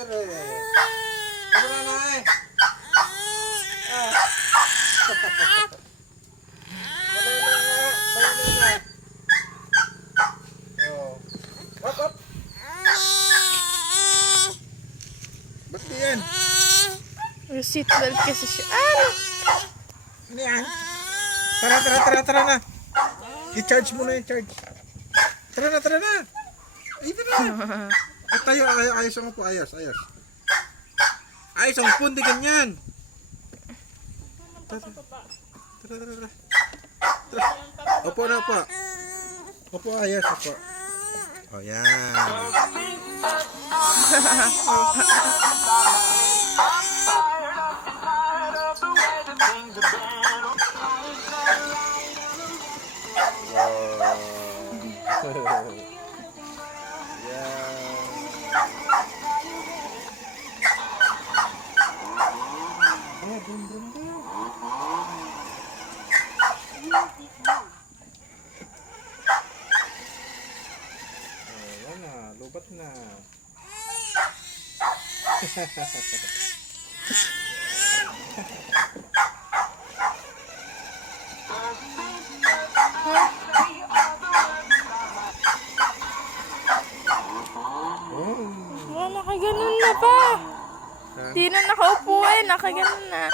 tara. Tara na eh. Balala. Oh. Up. Ba't yan? May seatbelt kasi siya. Ano? Ano yan? Tara na. I-charge mo na yung charge. Tara na. Ay, tara na. At tayo, ayos ang upo, ayos. Ayos ang upo, hindi ganyan. Tara. Upo na, upo. Upo, ayos, upo. O, yan. Lubat na. Wala, nakaganon na pa. Di na nakaupo eh, nakaganon na.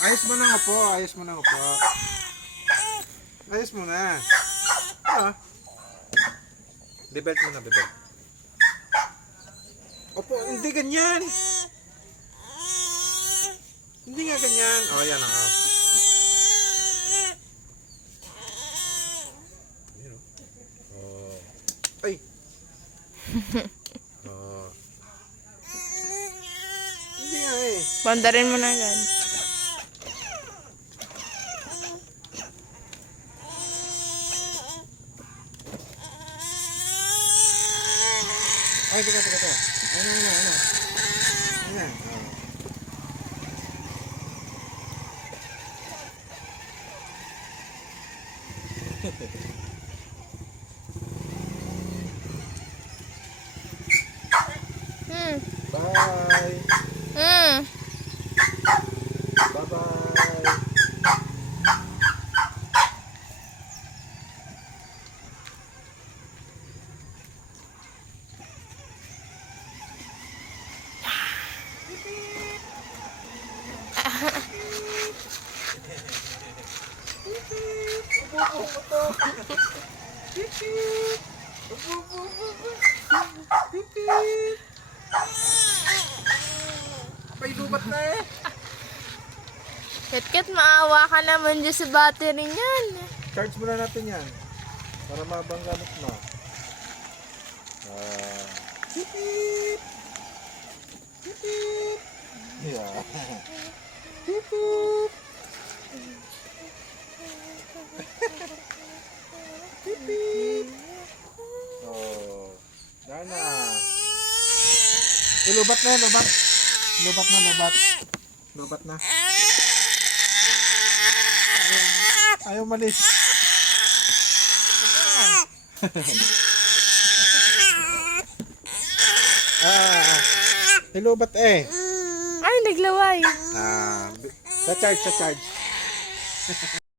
Ayos mo na upo. Ayos mo na. Bebelt mo na, bebelt. Opo, hindi ganyan. Hindi nga ganyan. Oh, yan ang Oh. Ay. Oh. Hindi nga eh. Bandarin mo na agad. Ay, teka. Ano? Bye. Bye-bye. May lubat na eh. Ket, maawa ka naman dyan sa battery niyan. Charge muna natin yan. Para mabang gamit mo. Beep beep. Beep beep. Yeah. Beep beep. Beep beep. Oh. Dana. Lubat na. Lubat na. Ayaw malis. Lubat eh. Ay, naglaway. Sa charge.